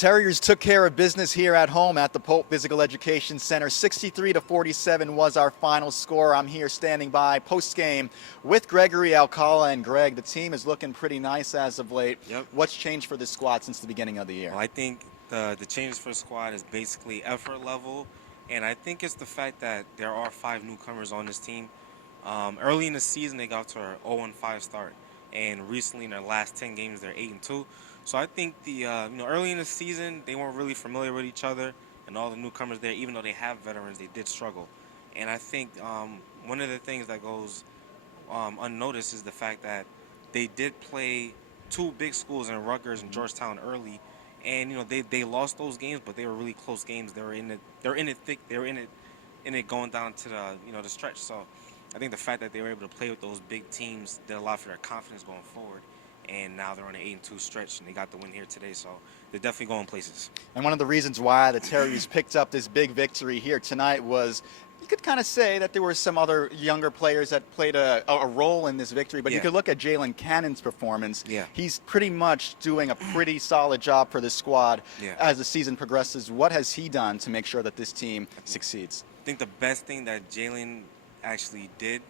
Terriers took care of business here at home at the Pope Physical Education Center. 63-47 was our final score. I'm here standing by post-game with Gregory, Alcal, and Greg. The team is looking pretty nice as of late. Yep. What's changed for this squad since the beginning of the year? Well, I think the changes for the squad is basically effort level, and I think it's the fact that there are 5 newcomers on this team. Early in the season, they got to an 0-5 start, and recently in their last 10 games, they're 8-2. So I think early in the season, they weren't really familiar with each other, and all the newcomers there, even though they have veterans, they did struggle. And I think one of the things that goes unnoticed is the fact that they did play 2 big schools in Rutgers and Georgetown early, and they lost those games, but they were really close games. They were in it thick. They were in it going down to the stretch. So I think the fact that they were able to play with those big teams did a lot for their confidence going forward. And now they're on an 8-2 stretch, and they got the win here today. So they're definitely going places. And one of the reasons why the Terriers picked up this big victory here tonight was, you could kind of say that there were some other younger players that played a role in this victory, but you could look at Jalen Cannon's performance. Yeah. He's pretty much doing a pretty solid job for this squad as the season progresses. What has he done to make sure that this team succeeds? I think the best thing that Jalen actually did,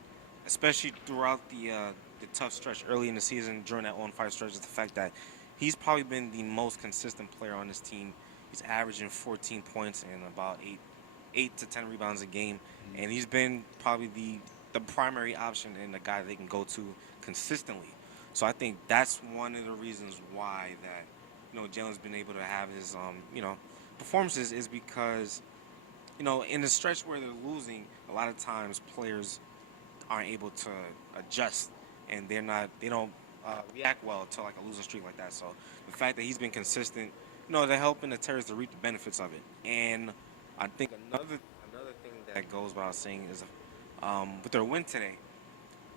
especially throughout the tough stretch early in the season during that 0-5 stretch, is the fact that he's probably been the most consistent player on this team. He's averaging 14 points and about 8 to 10 rebounds a game, and he's been probably the primary option and the guy they can go to consistently. So I think that's one of the reasons why that Jalen's been able to have his performances, is because in the stretch where they're losing, a lot of times players aren't able to adjust, and they don't react well to like a losing streak like that. So the fact that he's been consistent, they're helping the Terriers to reap the benefits of it. And I think another thing that goes without saying is with their win today,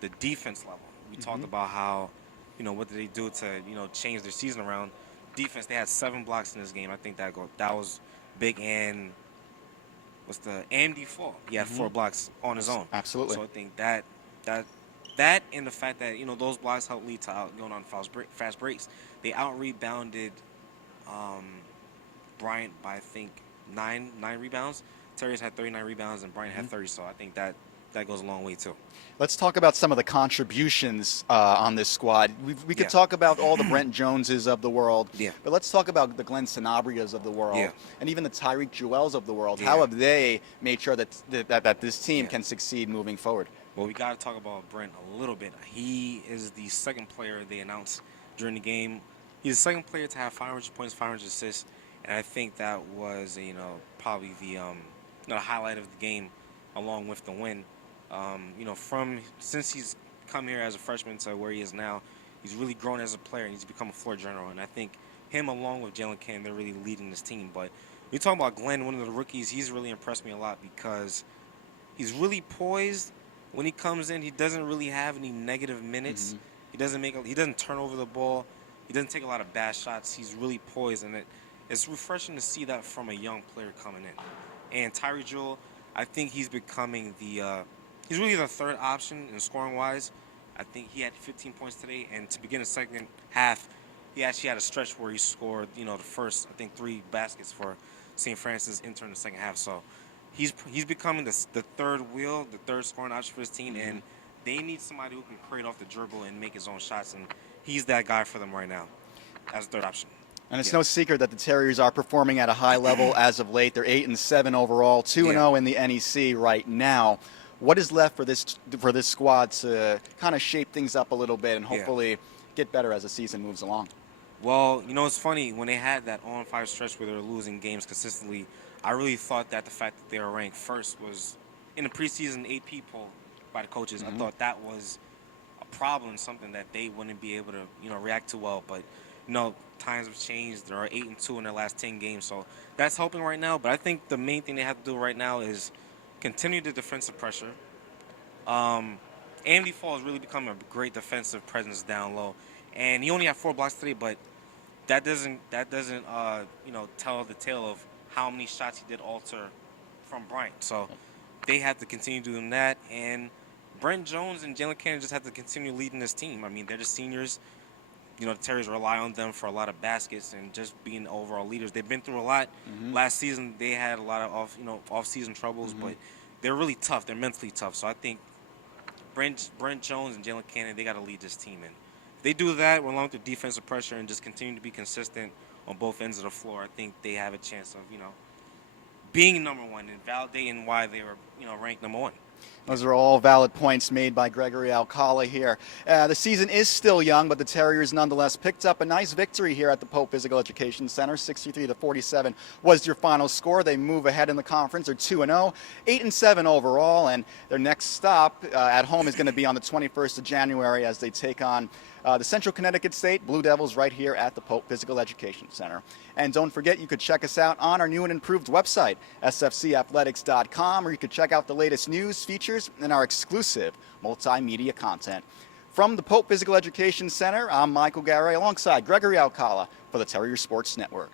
the defense level. We talked about how what did they do to change their season around. Defense, they had 7 blocks in this game. I think that was big. And what's the Andy Fall? He had 4 blocks on his own. Absolutely. So I think that and the fact that those blocks help lead to going on fast breaks. They out-rebounded Bryant by I think 9 rebounds. Terriers had 39 rebounds and Bryant had 30. So I think that goes a long way too. Let's talk about some of the contributions on this squad. We could talk about all the Brent Joneses of the world, but let's talk about the Glenn Sanabrias of the world, and even the Tyreek Jewells of the world. How have they made sure that this team can succeed moving forward? Well, we got to talk about Brent a little bit. He is the second player they announced during the game. He's the second player to have 500 points, 500 assists, and I think that was probably the highlight of the game, along with the win. Since he's come here as a freshman to where he is now, he's really grown as a player, and he's become a floor general. And I think him, along with Jalen Cannon, they're really leading this team. But you talk about Glenn, one of the rookies, he's really impressed me a lot because he's really poised. When he comes in, he doesn't really have any negative minutes. He doesn't turn over the ball. He doesn't take a lot of bad shots. He's really poised, and it's refreshing to see that from a young player coming in. And Tyree Jewell, I think he's becoming he's really the third option in scoring-wise. I think he had 15 points today, and to begin the second half, he actually had a stretch where he scored, the first, I think, 3 baskets for St. Francis entering the second half. So he's becoming the third wheel, the third scoring option for his team, and they need somebody who can create off the dribble and make his own shots, and he's that guy for them right now as a third option. And it's no secret that the Terriers are performing at a high level as of late. They're 8-7 overall, 2-0 in the NEC right now. What is left for this squad to kind of shape things up a little bit and hopefully get better as the season moves along? Well, it's funny. When they had that 0-5 stretch where they were losing games consistently, I really thought that the fact that they were ranked first was in the preseason AP poll by the coaches. I thought that was a problem, something that they wouldn't be able to react to well. But times have changed. They are 8-2 in their last 10 games, so that's helping right now. But I think the main thing they have to do right now is continue the defensive pressure. Andy Fall has really become a great defensive presence down low, and he only had 4 blocks today, but that doesn't tell the tale of how many shots he did alter from Bryant. So they have to continue doing that, and Brent Jones and Jalen Cannon just have to continue leading this team. I mean, they're the seniors. the Terriers rely on them for a lot of baskets and just being overall leaders. They've been through a lot. Last season they had a lot of off-season troubles, but they're really tough. They're mentally tough. So I think Brent Jones and Jalen Cannon, they got to lead this team. And if they do that, along with defensive pressure and just continue to be consistent on both ends of the floor, I think they have a chance of being number one and validating why they were ranked number one. Those are all valid points made by Gregory Alcal here. The season is still young, but the Terriers nonetheless picked up a nice victory here at the Pope Physical Education Center. 63-47 was your final score. They move ahead in the conference. They're 2-0, 8-7 overall, and their next stop at home is going to be on the 21st of January as they take on the Central Connecticut State Blue Devils right here at the Pope Physical Education Center. And don't forget, you could check us out on our new and improved website, sfcathletics.com, or you could check out the latest news, features, and our exclusive multimedia content. From the Pope Physical Education Center, I'm Michael Garay alongside Gregory Alcala for the Terrier Sports Network.